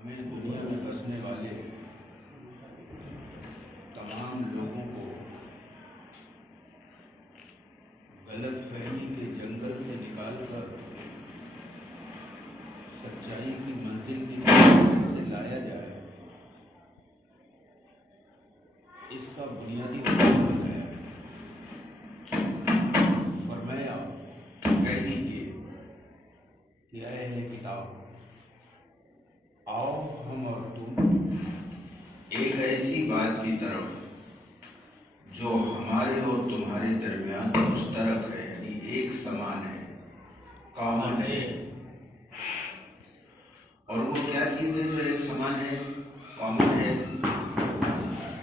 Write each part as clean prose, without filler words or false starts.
ہمیں دنیا میں بسنے والے تمام لوگوں کو غلط فہمی کے جنگل سے نکال کر سچائی کی منزل کی طرف کیسے لایا جائے، اس کا بنیادی مقصد ہے۔ فرمایا، کہہ دیجیے کہ اے اہل کتاب، آؤ ہم اور تم ایک ایسی بات کی طرف جو ہمارے اور تمہارے درمیان مشترک ہے، یعنی ایک سمان ہے، کامن ہے۔ اور وہ کیا چیز ہے جو ایک سمان ہے، کامن ہے؟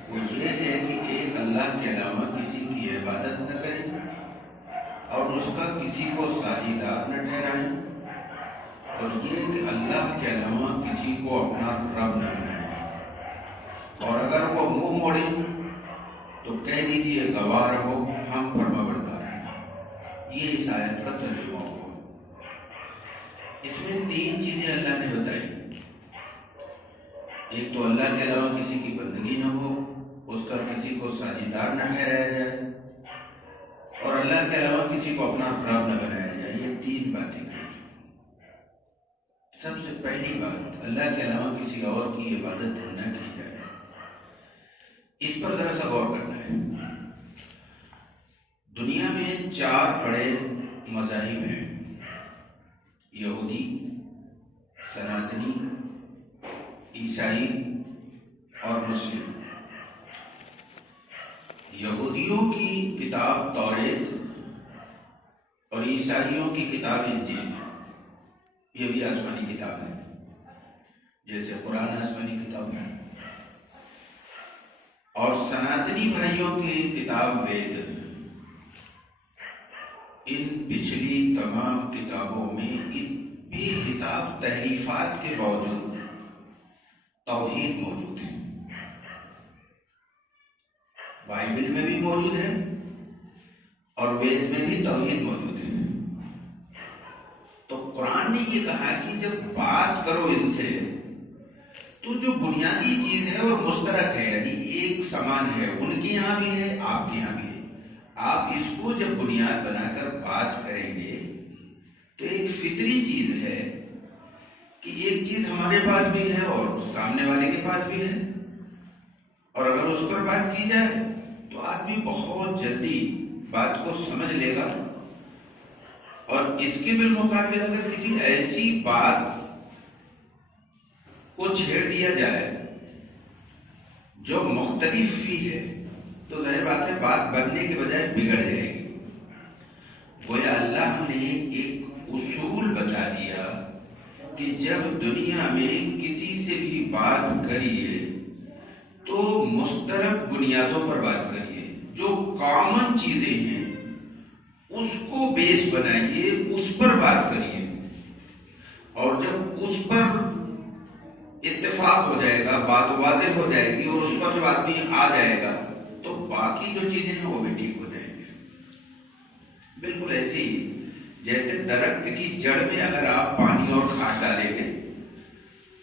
وہ یہ ہے کہ ایک اللہ کے علاوہ کسی کی عبادت نہ کریں اور اس کا کسی کو ساجیدار نہ ٹھہرائیں، اور یہ کہ اللہ کے علاوہ کسی کو اپنا رب نہ بنائیں، اور اگر وہ منہ موڑیں تو کہہ دیجیے گواہ رہو ہم فرما بردار ہیں۔ یہ اس آیت کا ترجمہ ہوا۔ اس میں تین چیزیں اللہ نے بتائی۔ ایک تو اللہ کے علاوہ کسی کی بندگی نہ ہو، اس کا کسی کو ساجیدار نہ ٹھہرایا جائے، اور اللہ کے علاوہ کسی کو اپنا رب نہ بنایا جائے۔ یہ تین باتیں ہیں۔ سب سے پہلی بات، اللہ کے علاوہ کسی اور کی عبادت نہ کی جائے۔ اس پر ذرا سا غور کرنا ہے۔ دنیا میں 4 بڑے مذاہب ہیں، یہودی، سناتنی، عیسائی اور مسلم۔ یہودیوں کی کتاب توریت اور عیسائیوں کی کتاب انجیل، یہ بھی آسمانی کتاب ہے، جیسے قرآن آسمانی کتاب ہے۔ اور سناتنی بھائیوں کی کتاب وید۔ ان پچھلی تمام کتابوں میں بے حساب تحریفات کے باوجود توحید موجود ہے۔ بائبل میں بھی موجود ہے اور وید میں بھی توحید موجود ہے۔ تو قرآن نے یہ کہا کہ جب بات کرو ان سے تو جو بنیادی چیز ہے وہ مشترک ہے، یعنی ایک سمان ہے، ان کے یہاں بھی ہے، آپ کے یہاں بھی ہے۔ آپ اس کو جب بنیاد بنا کر بات کریں گے تو ایک فطری چیز ہے کہ ایک چیز ہمارے پاس بھی ہے اور سامنے والے کے پاس بھی ہے، اور اگر اس پر بات کی جائے تو آدمی بہت جلدی بات کو سمجھ لے گا۔ اور اس کے بالمقابل اگر کسی ایسی بات کو چھیڑ دیا جائے جو مختلف بھی ہے تو ظاہر بات ہے بات بننے کے بجائے بگڑ جائے گی۔ گویا اللہ نے ایک اصول بتا دیا کہ جب دنیا میں کسی سے بھی بات کریے تو مشترک بنیادوں پر بات کریے، جو کامن چیزیں ہیں اس کو بیس بنائیے، اس پر بات کریے، اور جب اس پر اتفاق ہو جائے گا، بات واضح ہو جائے گی اور اس پر جو آدمی آ جائے گا تو باقی جو چیزیں ہیں وہ بھی ٹھیک ہو جائیں گی۔ بالکل ایسے ہی جیسے درخت کی جڑ میں اگر آپ پانی اور کھاد ڈالیں گے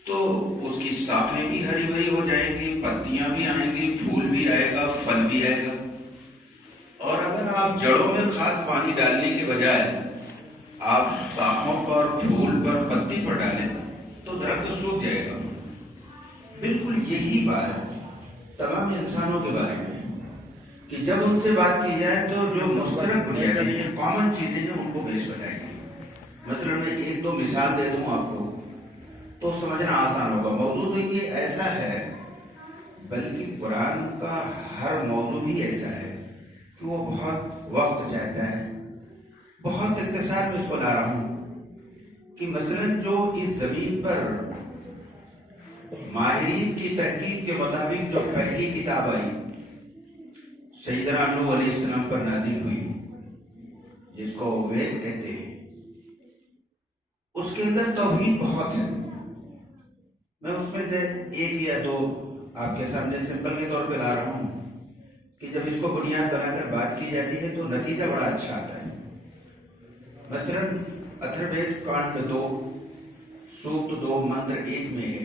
تو اس کی شاخیں بھی ہری بھری ہو جائیں گی، پتیاں بھی آئیں گی، پھول بھی آئے گا، پھل بھی آئے گا۔ اور اگر آپ جڑوں میں کھاد پانی ڈالنے کے بجائے آپ شاخوں پر، پھول پر، پتی پر ڈالیں تو درخت سوکھ جائے گا۔ بالکل یہی بات تمام انسانوں کے بارے میں ہے کہ جب ان سے بات کی جائے تو جو مشترک بنیادیں ہیں، کامن چیزیں ہیں، ان کو بیس بنائیں گے۔ مثلا میں 1-2 مثال دے دوں آپ کو تو سمجھنا آسان ہوگا۔ موضوع تو یہ ایسا ہے، بلکہ قرآن کا ہر موضوع ہی ایسا ہے کہ وہ بہت وقت چاہتا ہے۔ بہت اختصار میں اس کو لا رہا ہوں کہ مثلا جو اس زمین پر ماہرین کی تحقیق کے مطابق جو پہلی کتاب آئی سیدنا نوح علیہ السلام پر نازل ہوئی، جس کو وید کہتے ہیں، اس کے اندر توحید بہت ہے۔ میں اس میں سے 1 یا 2 آپ کے سامنے سمپل کے طور پہ لا رہا ہوں کہ جب اس کو بنیاد بنا کر بات کی جاتی ہے تو نتیجہ بڑا اچھا آتا ہے۔ مثلا اتھروید کانڈ 2 سوکت 2 منتر 1 میں ہے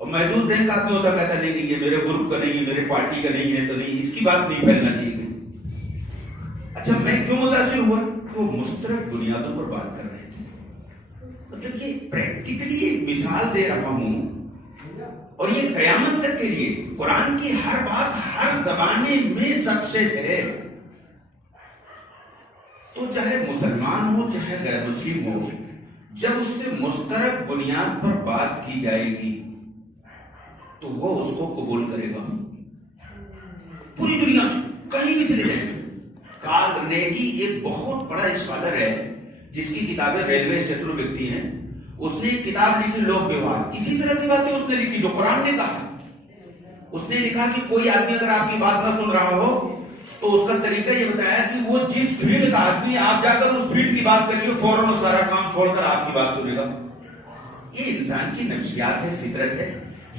اور محدود ذہن کا آدمی ہوتا کہتا نہیں یہ میرے گروپ کا نہیں ہے، میرے پارٹی کا نہیں ہے، تو نہیں، اس کی بات نہیں پھیلنا چاہیے. اچھا میں کیوں متاثر ہوا؟ وہ مشترک بنیادوں پر بات کر رہے تھے. مطلب یہ پریکٹیکلی ایک مثال دے رہا ہوں، اور یہ قیامت تک کے لیے قرآن کی ہر بات ہر زمانے میں سکسیس ہے. تو چاہے مسلمان ہو چاہے غیر مسلم ہو، جب اس سے مشترک بنیاد پر بات کی جائے گی تو وہ اس کو قبول کرے گا. پوری دنیا میں کہیں بھی چلے جائیں. کارل نیگی ایک بہت بڑا اسکالر ہے جس کی کتابیں ریلوے اسٹیشن میں بکتی ہیں. اس نے ایک کتاب لکھی لوک ویوہار، اسی طرح کی باتیں اس نے لکھی جو قرآن نے کہا. اس نے لکھا کہ کوئی آدمی اگر آپ کی بات نہ سن رہا ہو تو اس کا طریقہ یہ بتایا کہ وہ جس فیلڈ کا آدمی، آپ جا کر اس فیلڈ کی بات کریے، فوراً وہ سارا کام چھوڑ کر آپ کی بات سنے گا. یہ انسان کی نفسیات ہے، فطرت ہے.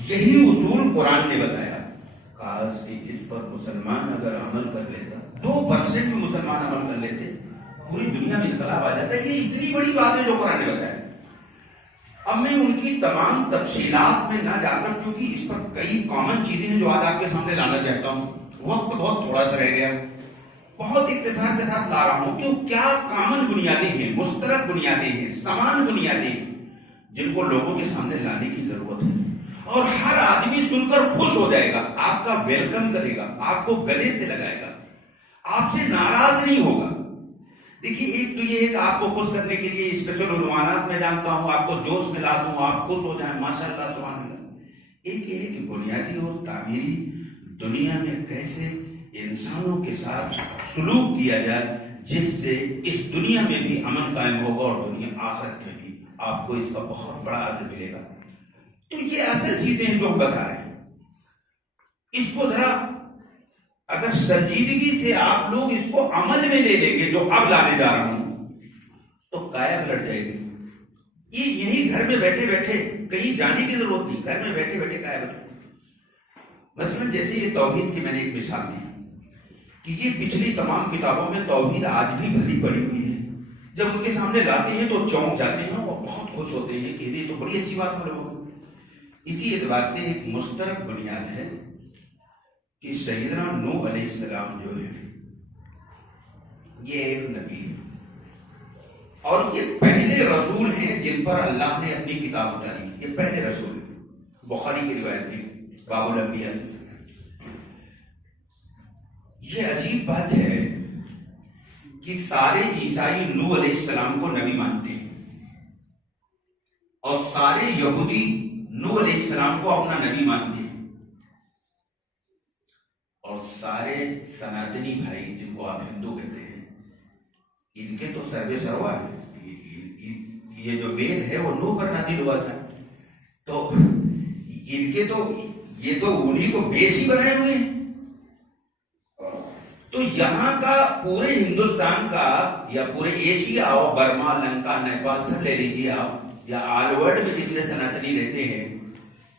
یہی اصول قرآن نے بتایا. کاش کہ اس پر مسلمان اگر عمل کر لیتا، 2% بھی مسلمان عمل کر لیتے، پوری دنیا میں انقلاب آ جاتا ہے. یہ اتنی بڑی بات ہے جو قرآن نے بتایا. اب میں ان کی تمام تفصیلات میں نہ جا کر، کیونکہ اس پر کئی کامن چیزیں ہیں جو آج آپ کے سامنے لانا چاہتا ہوں. وقت بہت تھوڑا سا رہ گیا، بہت اختصار کے ساتھ لا رہا ہوں کہ کیا کامن بنیادیں ہیں، مشترک بنیادیں ہیں، سمان بنیادیں ہیں جن کو لوگوں کے سامنے لانے کی ضرورت ہے. اور ہر آدمی سن کر خوش ہو جائے گا، آپ کا ویلکم کرے گا، آپ کو گلے سے لگائے گا، آپ سے ناراض نہیں ہوگا. دیکھیے ایک تو یہ ہے کہ آپ کو خوش کرنے کے لیے اسپیشل عنوانات میں جانتا ہوں، آپ کو جوش میں لا دوں، آپ خوش ہو جائیں، ماشاء اللہ سبحان اللہ. ایک یہ ہے کہ بنیادی اور تعمیری دنیا میں کیسے انسانوں کے ساتھ سلوک کیا جائے جس سے اس دنیا میں بھی امن قائم ہوگا اور دنیا آخرت میں بھی آپ کو اس کا بہت بڑا اجر ملے گا. تو یہ اصل چیزیں ہیں جو ہم بتا رہے ہیں. اس کو ذرا اگر سنجیدگی سے آپ لوگ اس کو عمل میں لے لیں گے جو اب لانے جا رہا ہوں تو کایا پلٹ جائے گی. یہ یہی گھر میں بیٹھے بیٹھے، کہیں جانے کی ضرورت نہیں، گھر میں بیٹھے بیٹھے کایا پلٹ. مثلا جیسے یہ توحید کی میں نے ایک مثال دی کہ یہ پچھلی تمام کتابوں میں توحید آج بھی بھری پڑی ہوئی ہے. جب ان کے سامنے لاتے ہیں تو چونک جاتے ہیں اور بہت خوش ہوتے ہیں کہ یہ تو بڑی اچھی بات معلوم ہو. اسی اعتبار سے ایک مشترک بنیاد ہے کہ سیدنا نوح علیہ السلام جو ہے یہ ایک نبی اور یہ پہلے رسول ہیں جن پر اللہ نے اپنی کتاب اتاری. یہ پہلے رسول ہیں. بخاری کی روایت میں باب الانبیاء. یہ عجیب بات ہے کہ سارے عیسائی نوح علیہ السلام کو نبی مانتے ہیں اور سارے یہودی نوح علیہ السلام کو اپنا نبی مانتے ہیں، اور سارے سناتنی بھائی جن کو آپ ہندو کہتے ہیں ان کے تو سروے سروا ہے. یہ جو وید ہے وہ نوح پر نازل ہوا تھا، تو ان کے تو یہ تو انہی کو بیس ہی بنائے ہوئے ہیں. تو یہاں کا پورے ہندوستان کا یا پورے ایشیا اور برما، لنکا، نیپال سب لے لیجیے آپ، یا آل ورلڈ میں جتنے سناتنی رہتے ہیں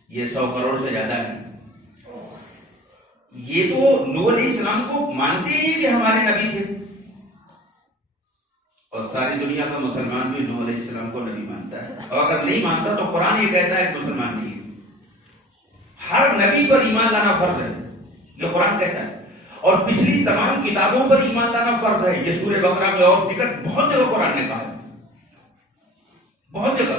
یہ 100 کروڑ سے زیادہ ہے. یہ تو نوح علیہ السلام کو مانتے ہیں کہ ہمارے نبی تھے، اور ساری دنیا کا مسلمان بھی نوح علیہ السلام کو نبی مانتا ہے. اور اگر نہیں مانتا تو قرآن یہ کہتا ہے کہ مسلمان نہیں ہے. ہر نبی پر ایمان لانا فرض ہے، یہ قرآن کہتا ہے. اور پچھلی تمام کتابوں پر ایمان لانا فرض ہے. یہ سورہ بقرہ میں اور دیگر بہت جگہ قرآن نے کہا ہے، بہت جگہ.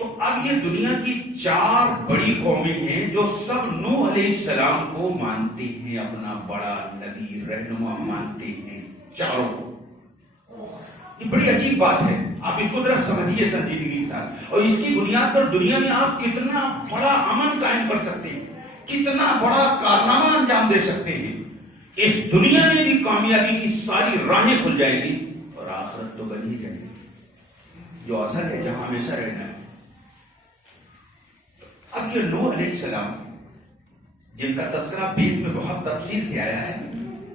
تو اب یہ دنیا کی 4 بڑی قومیں ہیں جو سب نوح علیہ السلام کو مانتے ہیں، اپنا بڑا نبی رہنما مانتے ہیں چاروں کو. یہ بڑی عجیب بات ہے، آپ اس کو ذرا سمجھیے سنجیدگی کے ساتھ. اور اس کی بنیاد پر دنیا میں آپ کتنا بڑا امن قائم کر سکتے ہیں، کتنا بڑا کارنامہ انجام دے سکتے ہیں. اس دنیا میں بھی کامیابی کی ساری راہیں کھل جائیں گی اور آخرت تو بن ہی جائے گی جو اصل ہے، جہاں ہمیشہ رہنا ہے. اب یہ نوح علیہ السلام جن کا تذکرہ بیت میں بہت تفصیل سے آیا ہے،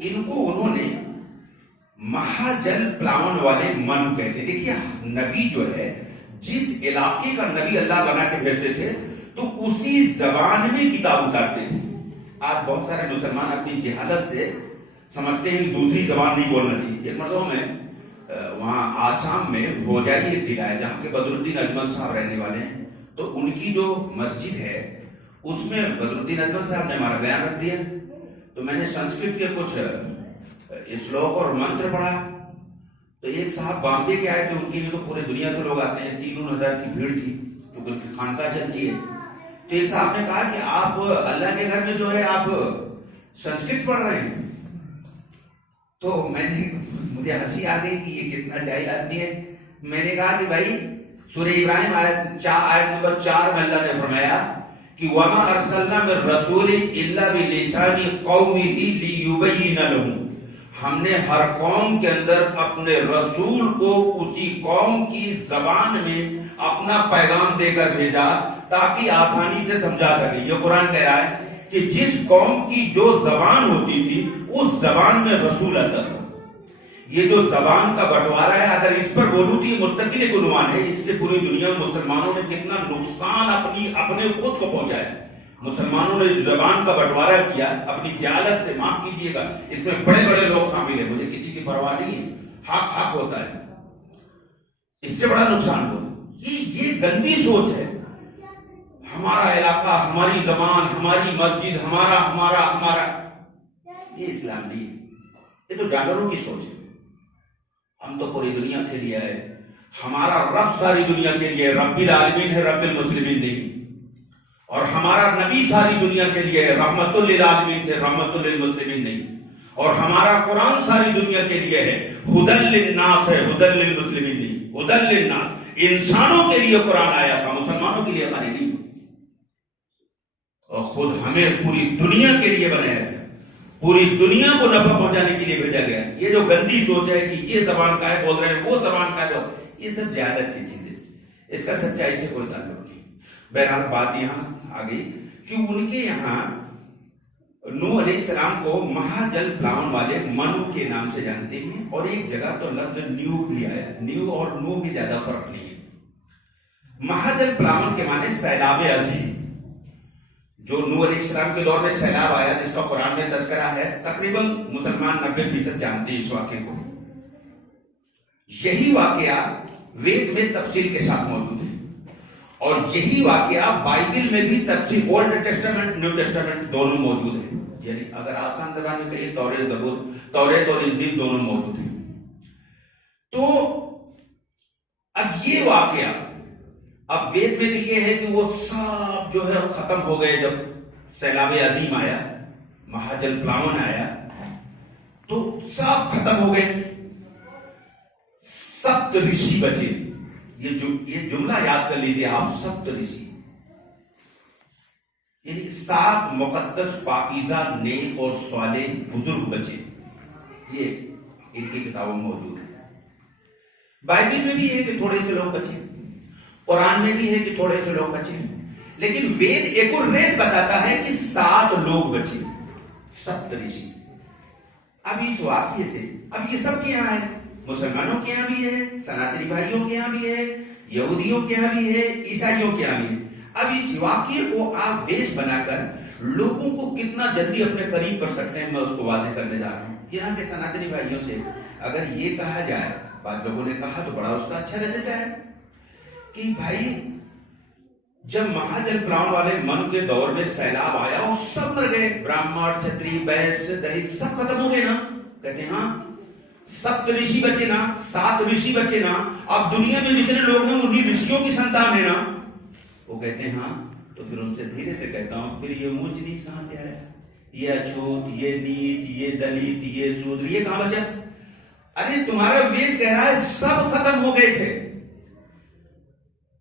ان کو انہوں نے مہاجل پلاون والے من کہتے ہیں. دیکھیے نبی جو ہے جس علاقے کا نبی اللہ بنا کے بھیجتے تھے تو اسی زبان میں کتاب اتارتے تھے. آج بہت سارے مسلمان اپنی جہالت سے سمجھتے ہیں کہ دوسری زبان نہیں بولنا چاہیے. ایک مرتبہ میں وہاں آسام میں ہوجائی ایک ضلع ہے جہاں کے بدر الدین اجمل صاحب رہنے والے ہیں. تو ان کی جو مسجد ہے اس میں بدر الدین اجمل صاحب نے ہمارا بیان رکھ دیا. تو میں نے سنسکرت کے کچھ شلوک اور منتر پڑھا. تو ایک صاحب بامبے کے آئے تھے, ان کی بھی تو پورے دنیا سے لوگ آتے ہیں, 3,000 کی بھیڑ تھی کیونکہ ان کی خانقاہ چلتی ہے. تو ایک صاحب نے کہا کہ آپ اللہ کے گھر میں جو ہے آپ سنسکرت پڑھ رہے ہیں. تو مجھے ہنسی آ گئی کہ یہ کتنا جاہل آدمی ہے. میں نے کہا کہ بھائی سورہ ابراہیم آیت نمبر 4 میں اللہ نے فرمایا کہ وَمَا أَرْسَلْنَا مِن رَّسُولٍ إِلَّا بِلِسَانِ قَوْمِهِ لِيُبَيِّنَ لَهُمْ. ہم نے ہر قوم کے اندر اپنے رسول کو اسی قوم کی زبان میں اپنا پیغام دے کر بھیجا تاکہ آسانی سے سمجھا سکے. یہ قرآن کہہ رہا ہے کہ جس قوم کی جو زبان ہوتی تھی اس زبان میں رسول آتا تھا. یہ جو زبان کا بٹوارا ہے, اگر اس پر بولوں تو یہ مستقل ایک عنوان ہے. اس سے پوری دنیا میں مسلمانوں نے کتنا نقصان اپنے خود کو پہنچایا. مسلمانوں نے زبان کا بٹوارا کیا اپنی جہالت سے, معاف کیجیے گا, اس میں بڑے بڑے لوگ شامل ہیں, مجھے کسی کی پرواہ نہیں ہے, حق ہوتا ہے. اس سے بڑا نقصان ہوا. یہ گندی سوچ ہے. ہمارا علاقہ, ہماری زبان, ہماری مسجد, ہمارا, یہ اسلام نہیں ہے. یہ تو جانوروں کی سوچ ہے. ہم تو پوری دنیا کے لیے ہے. ہمارا رب ساری دنیا کے لیے رب العالمین ہے, رب المسلمین نہیں. اور ہمارا نبی ساری دنیا کے لیے رحمت للعالمین تھے, رحمت للمسلمین نہیں. اور ہمارا قرآن ساری دنیا کے لیے ہے, ہدی للناس ہے, ہدی للمسلمین نہیں. ہدی للناس, انسانوں کے لیے قرآن آیا تھا, مسلمانوں کے لیے خالی نہیں. اور خود ہمیں پوری دنیا کے لیے بنایا گیا, پوری دنیا کو نفع پہنچانے کے لیے بھیجا گیا. یہ جو گندی سوچ ہے کہ یہ زبان کا ہے بول رہے ہیں, وہ زبان کا ہے, یہ سب جہالت کی چیزیں, اس کا سچائی سے کوئی تعلق نہیں. بہرحال بات یہاں آ گئی کہ ان کے یہاں نوح علیہ السلام کو مہاجل پلاون والے منو کے نام سے جانتے ہیں. اور ایک جگہ تو لفظ نیو بھی آیا. نیو اور نو میں زیادہ فرق نہیں ہے. مہاجل پلاون کے معنی سیلاب عظیم. جو نوح علیہ السلام کے دور میں سیلاب آیا جس کا قرآن میں تذکرہ ہے, تقریباً مسلمان 90% جانتے ہیں اس واقعے کو. یہی واقعہ وید میں تفصیل کے ساتھ موجود ہے, اور یہی واقعہ بائبل میں بھی تفصیل, اولڈ ٹیسٹامنٹ نیو ٹیسٹامنٹ دونوں موجود ہیں. یعنی اگر آسان زبان میں کہیے توریت اور انجیل دونوں موجود ہیں. تو اب یہ واقعہ اب وید میں یہ ہے کہ وہ سب جو ہے ختم ہو گئے. جب سیلاب عظیم آیا, مہاجل پلاون آیا, تو سب ختم ہو گئے. 7 رشی بچے. یہ جملہ یاد کر لیجیے آپ, 7 رشی, یعنی 7 مقدس پاکیزہ نیک اور صالح بزرگ بچے. یہ ان کی کتابوں میں موجود ہے. بائبل میں بھی ہے کہ تھوڑے سے لوگ بچے, قرآن میں بھی ہے کہ تھوڑے سے لوگ بچے, لیکن وید ایک اور ریٹ بتاتا ہے کہ 7 لوگ بچے, 7 رشی. اب اس واقعے سے اب یہ سب کے یہاں ہے, مسلمانوں کے یہاں بھی ہے, سناتنی بھائیوں کے یہاں بھی ہے, یہودیوں کے یہاں بھی ہے, عیسائیوں کے یہاں بھی ہے. اب اس واقعے کو آپ بیس بنا کر لوگوں کو کتنا جلدی اپنے قریب کر سکتے ہیں, میں اس کو واضح کرنے جا رہا ہوں. یہاں کے سناتنی بھائیوں سے اگر یہ کہا جائے, بعض لوگوں نے کہا تو بڑا اس کا اچھا رزلٹ ہے, کہ بھائی جب مہاجل پلاون والے من کے دور میں سیلاب آیا اور سب مر گئے, براہمن, چھتری, ویس, دلت سب ختم ہو گئے نا. کہتے ہیں ہاں 7 رشی بچے نا, 7 رشی بچے نا. اب دنیا میں جتنے لوگ ہیں انہی رشیوں کی سنتان ہے نا. وہ کہتے ہیں ہاں. تو پھر ان سے دھیرے سے کہتا ہوں, پھر یہ اونچ نیچ کہاں سے آیا, یہ اچھوت, یہ نیچ, یہ دلت, یہ شودر, یہ کہاں بچا؟ ارے تمہارا وید کہہ رہا ہے سب ختم ہو گئے تھے,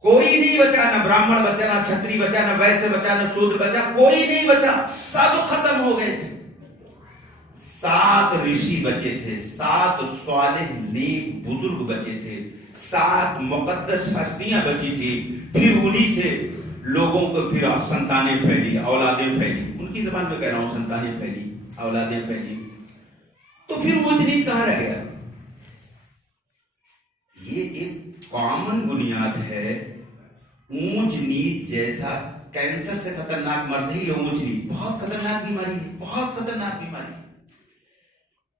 کوئی نہیں بچا, نہ براہمن بچا, نہ چھتری بچا, نہ ویسے بچا, نہ شودر بچا, کوئی نہیں بچا, سب ختم ہو گئے تھے. 7 رشی بچے تھے, 7 صالح نیک بزرگ بچے تھے, 7 مقدس ہستیاں بچی تھی. پھر انہی سے لوگوں کو پھر سنتانیں پھیلی, اولادیں پھیلی. ان کی زبان میں کہہ رہا ہوں, سنتانیں پھیلی, اولادیں پھیلی. تو پھر اونچ نیچ کہاں رہ گیا؟ یہ ایک کامن بنیاد ہے. اونچ نیچ جیسا کینسر سے خطرناک مرض ہے یہ اونچ نیچ, بہت خطرناک بیماری ہے, بہت خطرناک بیماری ہے.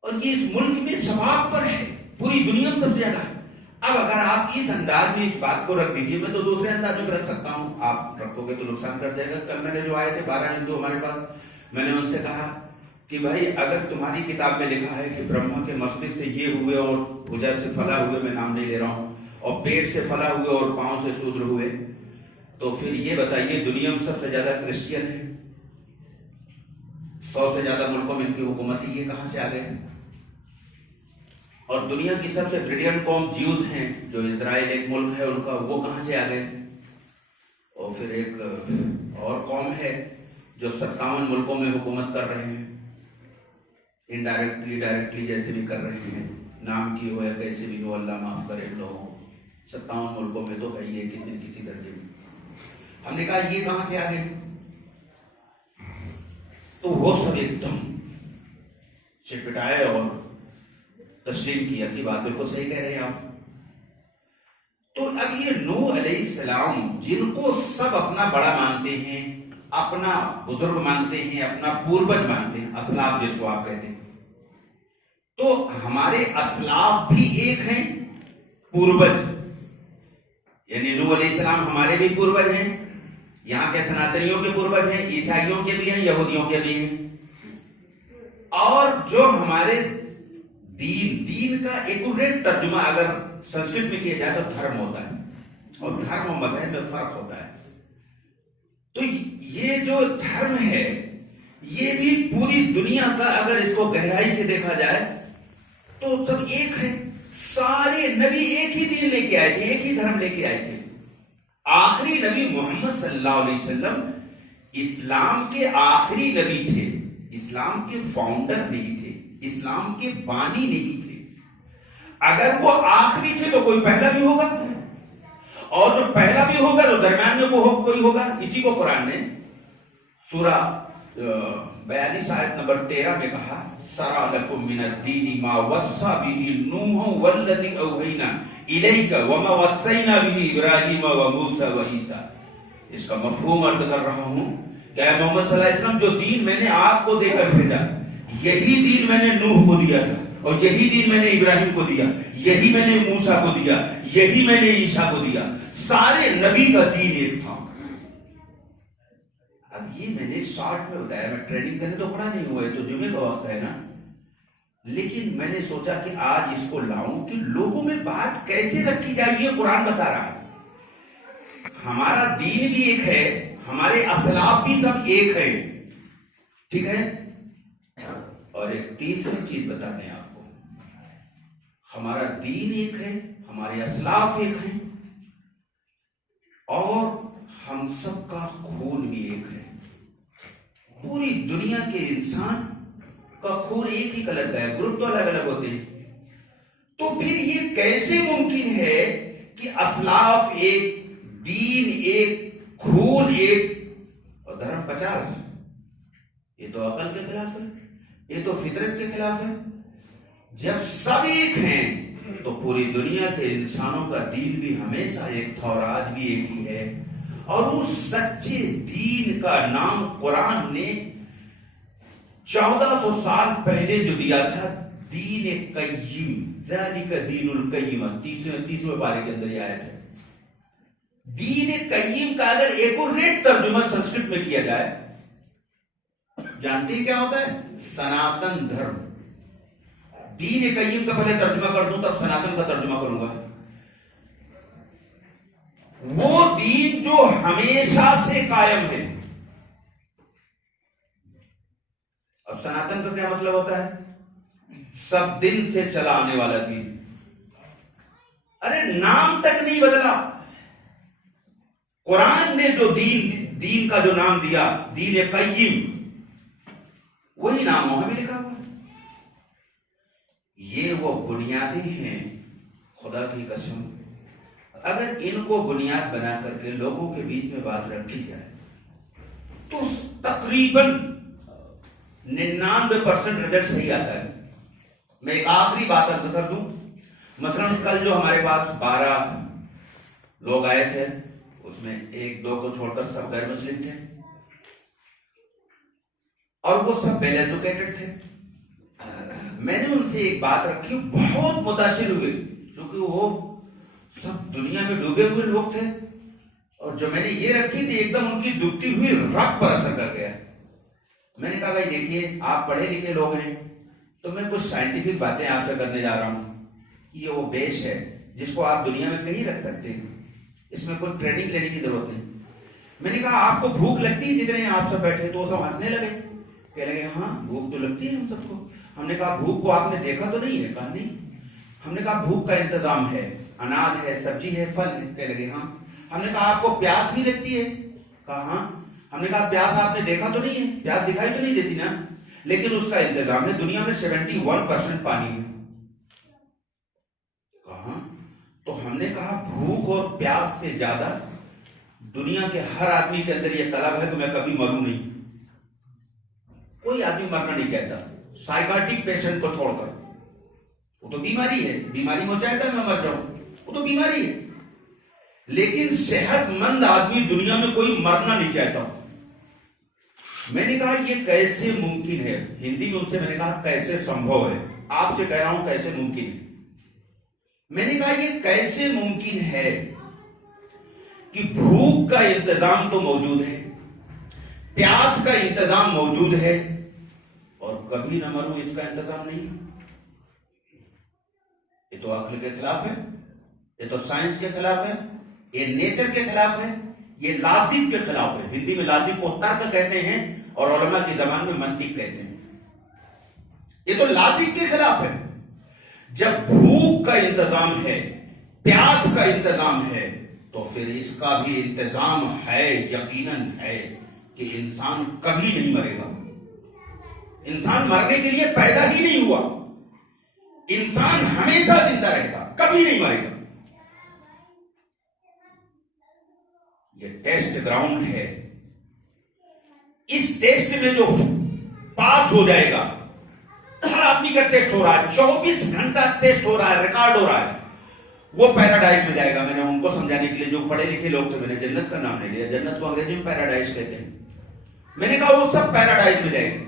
اور یہ اس ملک میں ثواب پر ہے, پوری دنیا میں سب سے زیادہ ہے. اب اگر آپ اس انداز میں اس بات کو رکھ دیجیے، میں تو دوسرے انداز میں رکھ سکتا ہوں، آپ رکھو گے تو نقصان کر جائے گا. کل میں نے جو آئے تھے 12 ہندو ہمارے پاس، میں نے ان سے کہا کہ بھائی اگر تمہاری کتاب میں لکھا ہے کہ برہما کے مستک سے یہ ہوئے اور بھجا سے پھلا ہوئے، میں نام نہیں لے رہا ہوں، اور پیٹ سے پھلا ہوئے اور پاؤں سے شودر ہوئے، تو پھر یہ بتائیے دنیا میں سب سے زیادہ کرسچین ہے، 100 سے زیادہ ملکوں میں ان کی حکومت ہے، یہ کہاں سے آ گئے؟ اور دنیا کی سب سے بریلینٹ قوم جیوز ہیں، جو اسرائیل ایک ملک ہے ان کا، وہ کہاں سے آ گئے؟ اور پھر ایک اور قوم ہے جو 57 ملکوں میں حکومت کر رہے ہیں، انڈائریکٹلی ڈائریکٹلی جیسے بھی کر رہے ہیں، نام کی ہو یا کیسے بھی ہو، اللہ معاف کرے ان لوگوں کو، 57 ملکوں میں تو ہے یہ کسی نہ کسی درجے میں. ہم نے کہا یہ کہاں سے آ گئے؟ تو وہ سب ایک دم چٹپٹائے اور تسلیم کیا کہ بات بالکل صحیح کہہ رہے ہیں آپ. تو اب یہ نوح علیہ السلام جن کو سب اپنا بڑا مانتے ہیں، اپنا بزرگ مانتے ہیں، اپنا پوربج مانتے ہیں، اسلاف جس کو آپ کہتے ہیں، تو ہمارے اسلاف بھی ایک ہیں پوربج، یعنی نوح علیہ السلام ہمارے بھی پوربج ہیں، یہاں کے سناتنیوں کے پوربج ہیں، عیسائیوں کے بھی ہیں، یہودیوں کے بھی ہیں. اور جو ہمارے دین کا ایکوریٹ ترجمہ اگر سنسکرت میں کیا جائے تو دھرم ہوتا ہے، اور دھرم و مذہب میں فرق ہوتا ہے. تو یہ جو دھرم ہے یہ بھی پوری دنیا کا اگر اس کو گہرائی سے دیکھا جائے تو سب ایک ہے. سارے نبی ایک ہی دین لے کے آئے تھے، ایک ہی دھرم لے کے آئے تھے. آخری نبی محمد صلی اللہ علیہ وسلم اسلام کے آخری نبی تھے، اسلام کے فاؤنڈر نہیں تھے، اسلام کے بانی نہیں تھے. اگر وہ آخری تھے تو کوئی پہلا بھی ہوگا، اور جو پہلا بھی ہوگا تو درمیان میں کوئی ہوگا. اسی کو قرآن نے سورہ 42 آیت نمبر 13 میں کہا، شرع لکم من الدین ما وصى به نوح والذی اوحینا الیک وما وصینا به ابراہیم وموسیٰ وعیسیٰ. اس کا مفہوم عرض کر رہا ہوں کہ اے محمد صلی اللہ علیہ وسلم، جو دین میں نے آپ کو دے کر بھیجا، یہی دین میں نے نوح کو دیا تھا، اور یہی دین میں نے ابراہیم کو دیا، یہی میں نے موسیٰ کو دیا، یہی میں نے عیسیٰ کو دیا. سارے نبی کا دین ایک تھا. اب یہ میں نے شارٹ میں بتایا، میں ٹریننگ دینے تو کھڑا نہیں ہوا ہے، تو جمعے کا وقت ہے نا، لیکن میں نے سوچا کہ آج اس کو لاؤں کہ لوگوں میں بات کیسے رکھی جائے. یہ قرآن بتا رہا ہے ہمارا دین بھی ایک ہے، ہمارے اسلاف بھی سب ایک ہے، ٹھیک ہے. اور ایک تیسری چیز بتا دیں آپ کو، ہمارا دین ایک ہے، ہمارے اسلاف ایک ہیں، اور ہم سب کا خون بھی ایک ہے. پوری دنیا کے انسان کا خون ایک ہی کلر کا ہے، گروپ تو الگ الگ ہوتے ہیں. تو پھر یہ کیسے ممکن ہے کہ اسلاف ایک، دین ایک، خون ایک، اور دھرم 50؟ یہ تو عقل کے خلاف ہے، یہ تو فطرت کے خلاف ہے. جب سب ایک ہیں تو پوری دنیا کے انسانوں کا دین بھی ہمیشہ ایک تھا اور آج بھی ایک ہی ہے. اور اس سچے دین کا نام قرآن نے 1400 سال پہلے جو دیا تھا، دین قیم، ذالک دین القیم، 30ویں پارے کے اندر یہ آیت ہے. دین قیم کا اگر ایکوریٹ ترجمہ سنسکرت میں کیا جائے، جانتے ہیں کیا ہوتا ہے؟ سناتن دھرم. دین قیم کا پہلے ترجمہ کر دوں تب سناتن کا ترجمہ کروں گا. وہ دین جو ہمیشہ سے قائم ہے. اب سناتن کا کیا مطلب ہوتا ہے؟ سب دن سے چلا آنے والا دین. ارے نام تک نہیں بدلا. قرآن نے جو دین کا جو نام دیا، دین قیم، وہی نام وہاں بھی لکھا ہوا ہے. یہ وہ بنیادیں ہیں، خدا کی قسم اگر ان کو بنیاد بنا کر کے لوگوں کے بیچ میں بات رکھی جائے تو تقریباً 99% رزلٹ صحیح آتا ہے. میں ایک آخری بات عرض کر دوں. مثلا کل جو ہمارے پاس 12 لوگ آئے تھے، اس میں 1-2 کو چھوڑ کر سب غیر مسلم تھے، اور وہ سب ویل ایجوکیٹڈ تھے. میں نے ان سے ایک بات رکھی، بہت متاثر ہوئے، کیونکہ وہ سب دنیا میں ڈوبے ہوئے لوگ تھے، اور جو میں نے یہ رکھی تھی ایک دم ان کی ڈوبتی ہوئی رگ پر اثر کر گیا۔ میں نے کہا بھائی دیکھیے آپ پڑھے لکھے لوگ ہیں تو میں کچھ سائنٹیفک باتیں آپ سے کرنے جا رہا ہوں۔ یہ وہ بیش ہے جس کو آپ دنیا میں کہیں رکھ سکتے ہیں، اس میں کوئی ٹریننگ لینے کی ضرورت نہیں۔ میں نے کہا آپ کو بھوک لگتی ہے جتنے آپ سب بیٹھے؟ تو وہ سب ہنسنے لگے، کہنے لگے ہاں بھوک تو لگتی ہے ہم سب کو۔ ہم نے کہا بھوک کو آپ نے دیکھا تو نہیں ہے؟ کہا نہیں۔ ہم نے کہا بھوک کا انتظام ہے، اناج ہے، سبزی ہے، پھل ہے، کہنے لگے ہاں۔ ہم نے کہا آپ کو پیاس بھی لگتی ہے؟ کہا ہاں۔ ہم نے کہا پیاس آپ نے دیکھا تو نہیں ہے؟ پیاس دکھائی تو نہیں دیتی نا، لیکن اس کا انتظام ہے، دنیا میں 71% پانی ہے۔ کہاں؟ تو ہم نے کہا بھوک اور پیاس سے زیادہ دنیا کے ہر آدمی کے اندر یہ طلب ہے کہ میں کبھی مروں نہیں۔ کوئی آدمی مرنا نہیں چاہتا، سائیکاٹرک پیشنٹ کو چھوڑ کر۔ وہ تو بیماری ہے، بیماری میں چاہتا ہے میں مر جاؤں، وہ تو بیماری ہے۔ لیکن صحت مند آدمی دنیا میں کوئی مرنا نہیں چاہتا۔ میں نے کہا یہ کیسے ممکن ہے؟ ہندی میں ان سے میں نے کہا کیسے سمبھو ہے؟ آپ سے کہہ رہا ہوں کیسے ممکن ہے۔ میں نے کہا یہ کیسے ممکن ہے کہ بھوک کا انتظام تو موجود ہے، پیاس کا انتظام موجود ہے، اور کبھی نہ مروں اس کا انتظام نہیں؟ یہ تو عقل کے خلاف ہے، یہ تو سائنس کے خلاف ہے، یہ نیچر کے خلاف ہے، یہ لاجک کے خلاف ہے۔ ہندی میں لاجک کو ترک کہتے ہیں اور علماء کی زبان میں منطق کہتے ہیں۔ یہ تو لاجک کے خلاف ہے۔ جب بھوک کا انتظام ہے، پیاس کا انتظام ہے، تو پھر اس کا بھی انتظام ہے، یقیناً ہے کہ انسان کبھی نہیں مرے گا۔ انسان مرنے کے لیے پیدا ہی نہیں ہوا، انسان ہمیشہ زندہ رہے گا، کبھی نہیں مرے گا۔ یہ ٹیسٹ گراؤنڈ ہے، اس ٹیسٹ میں جو پاس ہو جائے گا، ہر آدمی کا ٹیسٹ ہو رہا ہے، 24 گھنٹہ ٹیسٹ ہو رہا ہے، ریکارڈ ہو رہا ہے، وہ پیراڈائز میں جائے گا۔ میں نے ان کو سمجھانے کے لیے جو پڑھے لکھے لوگ تھے، میں نے جنت کا نام نہیں لیا، جنت کو انگریزی میں پیراڈائز کہتے ہیں۔ میں نے کہا وہ سب پیراڈائز میں جائیں گے،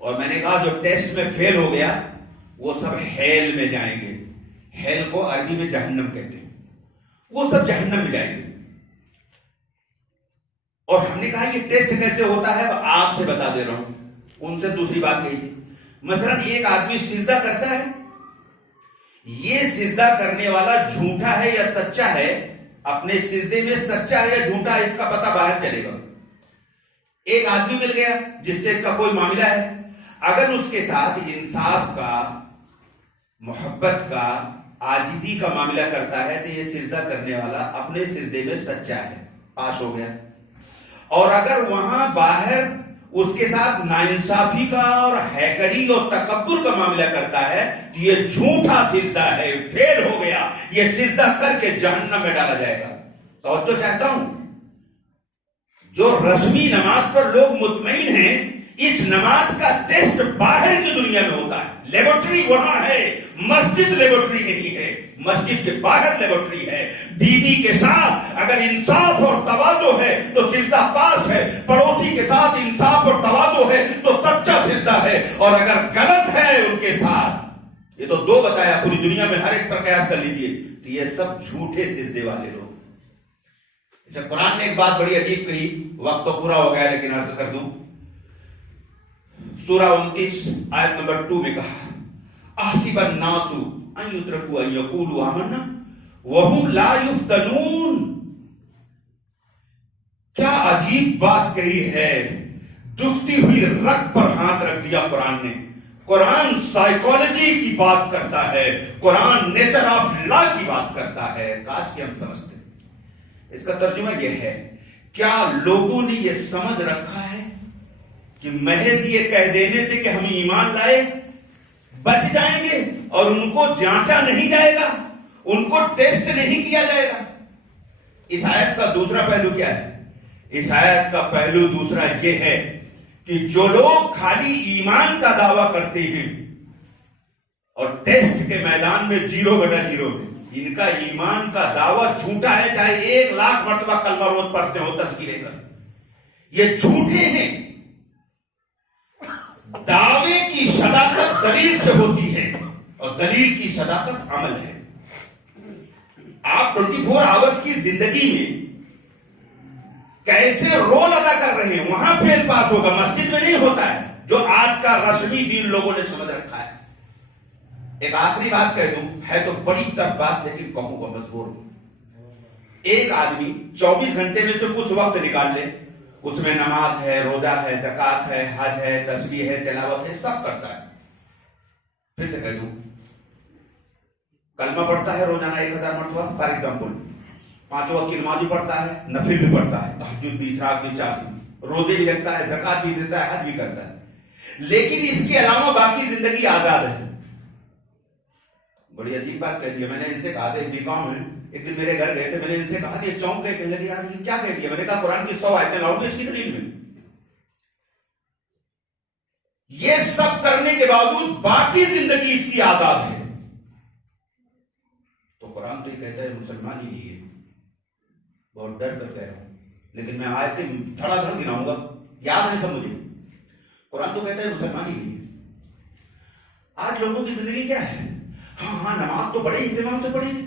اور میں نے کہا جو ٹیسٹ میں فیل ہو گیا وہ سب ہیل میں جائیں گے۔ ہیل کو عربی میں جہنم کہتے ہیں، وہ سب جہنم میں جائیں گے۔ اور ہم نے کہا یہ ٹیسٹ کیسے ہوتا ہے؟ آپ سے بتا دے رہا ہوں۔ ان سے دوسری بات کہی تھی، مثلا ایک آدمی سجدہ کرتا ہے، یہ سجدہ کرنے والا جھوٹا ہے یا سچا ہے، اپنے سجدے میں سچا ہے یا جھوٹا ہے، اس کا پتہ باہر چلے گا۔ ایک آدمی مل گیا جس سے اس کا کوئی معاملہ ہے، اگر اس کے ساتھ انصاف کا، محبت کا، عاجزی کا معاملہ کرتا ہے تو یہ سجدہ کرنے والا اپنے سجدے میں سچا ہے، پاس ہو گیا۔ اور اگر وہاں باہر اس کے ساتھ ناانصافی کا اور ہیکڑی اور تکبر کا معاملہ کرتا ہے تو یہ جھوٹا سجدہ ہے، فیل ہو گیا، یہ سجدہ کر کے جہنم میں ڈالا جائے گا۔ توجہ چاہتا ہوں، جو رسمی نماز پر لوگ مطمئن ہیں، اس نماز کا ٹیسٹ باہر کی دنیا میں ہوتا ہے، لیبورٹری وہاں ہے، مسجد لیبورٹری نہیں ہے، مسجد کے باہر لیبورٹری ہے۔ بیوی کے ساتھ اگر انصاف اور تواضع ہے تو سجدہ پاس ہے، پڑوسی کے ساتھ انصاف اور تواضع ہے تو سچا سجدہ ہے، اور اگر غلط ہے ان کے ساتھ، یہ تو دو بتایا، پوری دنیا میں ہر ایک پر قیاس کر لیجئے، تو یہ سب جھوٹے سجدے والے لوگ۔ اسے قرآن نے ایک بات بڑی عجیب کہی، وقت تو پورا ہو گیا لیکن عرض کر دوں، سورہ 29 آیت نمبر 2 میں کہا احسب الناس ان یترکوا ان یقولوا آمنا وہم لا یفتنون۔ کیا عجیب بات کہی ہے، دکھتی ہوئی رگ پر ہاتھ رکھ دیا قرآن نے۔ قرآن سائیکالوجی کی بات کرتا ہے، قرآن نیچر آف لا کی بات کرتا ہے، کاش کہ ہم سمجھتے۔ اس کا ترجمہ یہ ہے، کیا لوگوں نے یہ سمجھ رکھا ہے کہ محض یہ کہہ دینے سے کہ ہم ایمان لائے بچ جائیں گے، اور ان کو جانچا نہیں جائے گا، ان کو ٹیسٹ نہیں کیا جائے گا؟ اس آیت کا دوسرا پہلو کیا ہے؟ اس آیت کا پہلو دوسرا یہ ہے کہ جو لوگ خالی ایمان کا دعویٰ کرتے ہیں اور ٹیسٹ کے میدان میں 0/0 ہیں، ان کا ایمان کا دعویٰ جھوٹا ہے، چاہے 1,00,000 مرتبہ کلمہ روز پڑھتے ہو تسبیح لے کر، یہ جھوٹے ہیں۔ دعوے کی صداقت دلیل سے ہوتی ہے، اور دلیل کی صداقت عمل ہے۔ آپ 24 آورس کی زندگی میں کیسے رول ادا کر رہے ہیں وہاں فیل پاس ہوگا، مسجد میں نہیں ہوتا ہے جو آج کا رسمی دین لوگوں نے سمجھ رکھا ہے۔ ایک آخری بات کہہ دوں، ہے تو بڑی ٹف بات لیکن کہوں گا مجبور ہوں۔ ایک آدمی 24 گھنٹے میں سے کچھ وقت نکال لے، اس میں نماز ہے، روزہ ہے، زکوٰۃ ہے، حج ہے، تسبیح ہے، تلاوت ہے، سب کرتا ہے۔ پھر سے کہہ دوں، کلمہ پڑھتا ہے روزانہ 1000 مرتبہ فار ایگزامپل، 5 وقت کی نماز بھی پڑھتا ہے، نفل بھی پڑھتا ہے، تہجد بھی، اشراق بھی، چاشت بھی، روزے بھی رکھتا ہے، زکوٰۃ بھی دیتا ہے، حج بھی کرتا ہے، لیکن اس کے علاوہ باقی زندگی آزاد ہے۔ بڑی عجیب بات کہہ دی ہے، میں نے ان سے کہا تھا، ایک بیکام ہے، ایک دن میرے گھر گئے تھے، میں نے ان سے کہا تھا، چونک گئے، کہنے لگے یار یہ کیا کہہ دیا؟ میں نے کہا قرآن کی 100 آیتیں لاؤ گے اس کی دلیل میں؟ یہ سب کرنے کے باوجود باقی زندگی اس کی آزاد ہے۔ تو قرآن تو یہ کہتا ہے مسلمان ہی نہیں ہے، بہت ڈر کر کہہ رہا ہوں، لیکن میں آیتیں دھڑا دھڑ گناؤں گا، یاد ہے سب مجھے۔ قرآن تو کہتا ہے مسلمان ہی نہیں ہے۔ آج لوگوں کی زندگی کیا ہے؟ ہاں نماز تو بڑے اہتمام سے پڑھیں گے،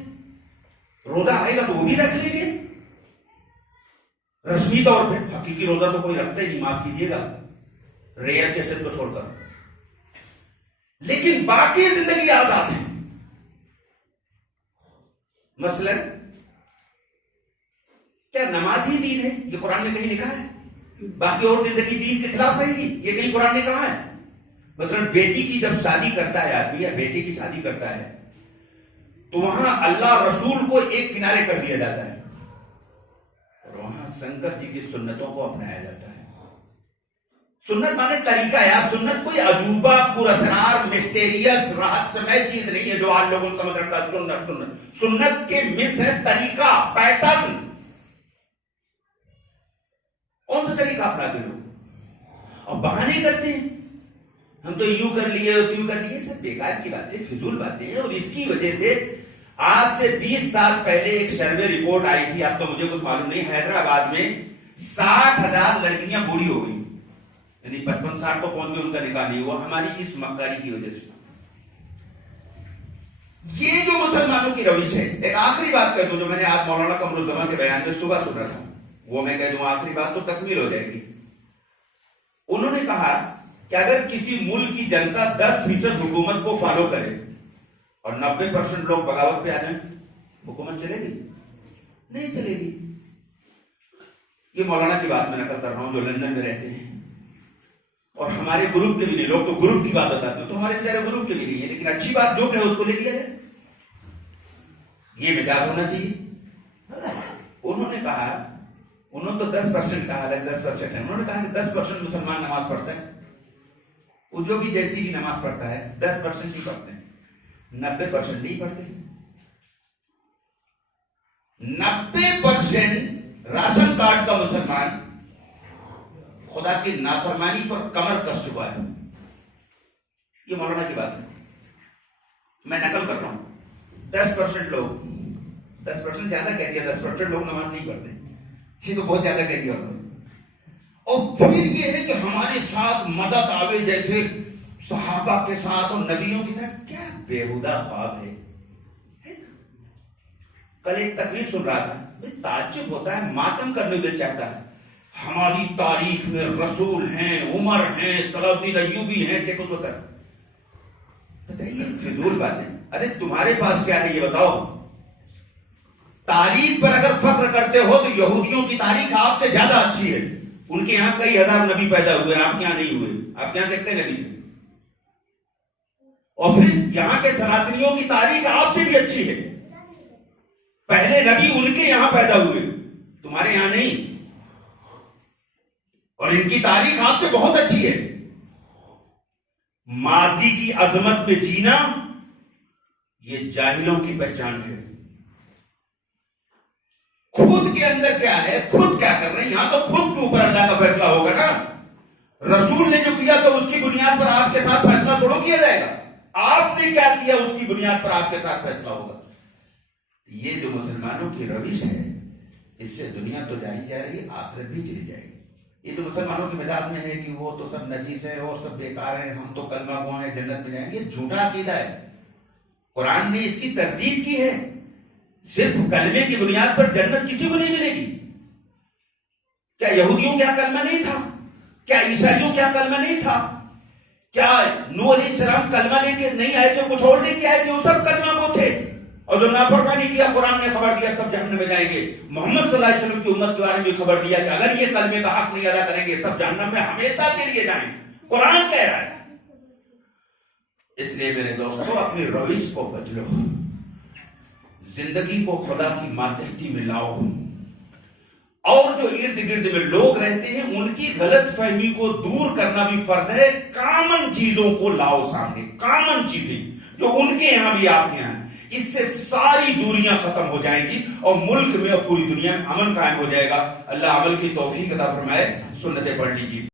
روزہ آئے گا تو وہ بھی رکھ لیں گے رسمی طور پہ، حقیقی روزہ تو کوئی رکھتا ہی نہیں، معاف کیجیے گا، ریئر کیسٹ کو چھوڑ کر، لیکن باقی زندگی آزاد ہے۔ مثلا کیا نماز ہی دین ہے؟ یہ قرآن میں کہیں لکھا ہے؟ باقی اور زندگی دین کے خلاف رہے گی؟ یہ کہیں قرآن نے کہا ہے؟ مثلا بیٹی کی جب شادی کرتا ہے آدمی، یا بیٹی کی شادی کرتا ہے تو وہاں اللہ رسول کو ایک کنارے کر دیا جاتا ہے اور وہاں شنکر جی کی سنتوں کو اپنایا جاتا ہے۔ سنت مانے طریقہ ہے، آپ سنت کوئی عجوبہ، پراسرار، مسٹیریس، رہسیامئی چیز نہیں ہے جو آج لوگوں نے سمجھ رکھا ہے سنت۔ سنت کے مینس ہے طریقہ، پیٹرن۔ کون سا طریقہ اپناتے لوگ اور بہانے کرتے ہیں، ہم تو یوں کر لیے اور تیوں کر لیے، سب بیکار کی باتیں، فضول باتیں ہیں۔ اور اس کی وجہ سے آج سے 20 سال پہلے ایک سروے رپورٹ آئی تھی، اب تو مجھے کچھ معلوم نہیں، حیدرآباد میں 60,000 لڑکیاں بوڑھی ہو گئی، یعنی 55-60 کو پہنچ گئے، ان کا نکاح نہیں ہوا ہماری اس مکاری کی وجہ سے۔ یہ جو مسلمانوں کی روش ہے۔ ایک آخری بات کہہ دوں جو میں نے آپ مولانا قمرالزمان کے بیان میں صبح سنا تھا، وہ میں کہہ دوں آخری بات تو تکمیل ہو جائے گی۔ انہوں نے کہا کہ اگر کسی ملک کی جنتا 10% حکومت کو فالو کرے اور 90% لوگ بغاوت پہ آ جائیں، حکومت چلے گی؟ نہیں چلے گی۔ یہ مولانا کی بات میں نقل کر رہا ہوں جو لندن میں رہتے ہیں، اور ہمارے گروپ کے بھی نہیں، لوگ تو گروپ کی بات بتاتے ہیں، تو ہمارے بیچارے گروپ کے بھی نہیں ہے، لیکن اچھی بات جو کہ اس کو لے لیا جائے، یہ مزاج ہونا چاہیے۔ انہوں نے کہا، انہوں نے تو 10% کہا، 10% ہے، انہوں نے کہا کہ 10% مسلمان نماز پڑھتا ہے، وہ جو بھی جیسی بھی نماز پڑھتا ہے 10% ہی پڑھتے ہیں، 90% نہیں پڑھتے۔ 90% راشن کارڈ کا مسلمان خدا کی نافرمانی پر کمر کس چکا ہے۔ یہ مولانا کی بات ہے، میں نقل کر رہا ہوں۔ 10% لوگ، 10% زیادہ کہہ دیا، 10% لوگ نماز نہیں پڑھتے، یہ تو بہت زیادہ کہہ دیا انہوں نے۔ اور پھر یہ ہے کہ ہمارے ساتھ مدد آوے جیسے صحابہ کے ساتھ اور نبیوں کے ساتھ، کیا بےہودہ خواب ہے۔ کل ایک تقریر سن رہا تھا، تعجب ہوتا ہے، ماتم کرنے دل چاہتا ہے، ہماری تاریخ میں رسول ہیں، عمر ہیں، صلاح الدین ایوبی ہیں، ٹیپو سلطان، بتائیے فضول باتیں۔ ارے تمہارے پاس کیا ہے یہ بتاؤ؟ تاریخ پر اگر فخر کرتے ہو تو یہودیوں کی تاریخ آپ سے زیادہ اچھی ہے، ان کے یہاں کئی ہزار نبی پیدا ہوئے، آپ کے یہاں نہیں ہوئے، آپ کے یہاں کتنے نبی تھے؟ اور پھر یہاں کے سناتنیوں کی تاریخ آپ سے بھی اچھی ہے، پہلے نبی ان کے یہاں پیدا ہوئے، تمہارے یہاں نہیں، اور ان کی تاریخ آپ سے بہت اچھی ہے۔ ماضی کی عظمت میں جینا یہ جاہلوں کی پہچان ہے۔ خود کے اندر کیا ہے، خود کیا کر رہے ہیں، یہاں تو خود کے اوپر اللہ کا فیصلہ ہوگا نا۔ رسول نے جو کیا تو اس کی بنیاد پر آپ کے ساتھ فیصلہ تھوڑا کیا جائے گا، آپ نے کیا کیا اس کی بنیاد پر آپ کے ساتھ فیصلہ ہوگا۔ یہ جو مسلمانوں کی روش ہے، اس سے دنیا تو جا ہی جا رہی ہے، آخرت بھی چلی جائے گی۔ یہ جو مسلمانوں کے مزاج میں ہے کہ وہ تو سب نجیس ہیں اور سب بیکار ہیں، ہم تو کلمہ گو ہیں، جنت میں جائیں گے، یہ جھوٹا عقیدہ ہے۔ قرآن نے اس کی تردید کی ہے صرف کلمے کی بنیاد پر جنت کسی کو نہیں ملے گی. کیا یہودیوں کیا کلمہ نہیں تھا؟ کیا عیسائیوں کیا کلمہ نہیں تھا؟ کیا نوح علیہ السلام کلمہ لے کے نہیں آئے تھے، کچھ اور لے کے آئے تھے؟ وہ سب کلمہ وہ تھے. اور جو نافرمانی کیا قرآن نے خبر دیا سب جہنم میں جائیں گے. محمد صلی اللہ علیہ وسلم کی امت کے بارے میں خبر دیا کہ اگر یہ کلمے کا حق نہیں ادا کریں گے سب جہنم میں ہمیشہ کے لیے جائیں گے. قرآن کہہ رہا ہے. اس لیے میرے دوستو اپنی روش کو بدلو، زندگی کو خدا کی ماتحتی میں لاؤ، اور جو ارد گرد میں لوگ رہتے ہیں ان کی غلط فہمی کو دور کرنا بھی فرض ہے. کامن چیزوں کو لاؤ سامنے، کامن چیزیں جو ان کے یہاں بھی آپ کے یہاں. اس سے ساری دوریاں ختم ہو جائیں گی اور ملک میں اور پوری دنیا میں امن قائم ہو جائے گا. اللہ عمل کی توفیق عطا فرمائے. سنتیں پڑھ لیجیے.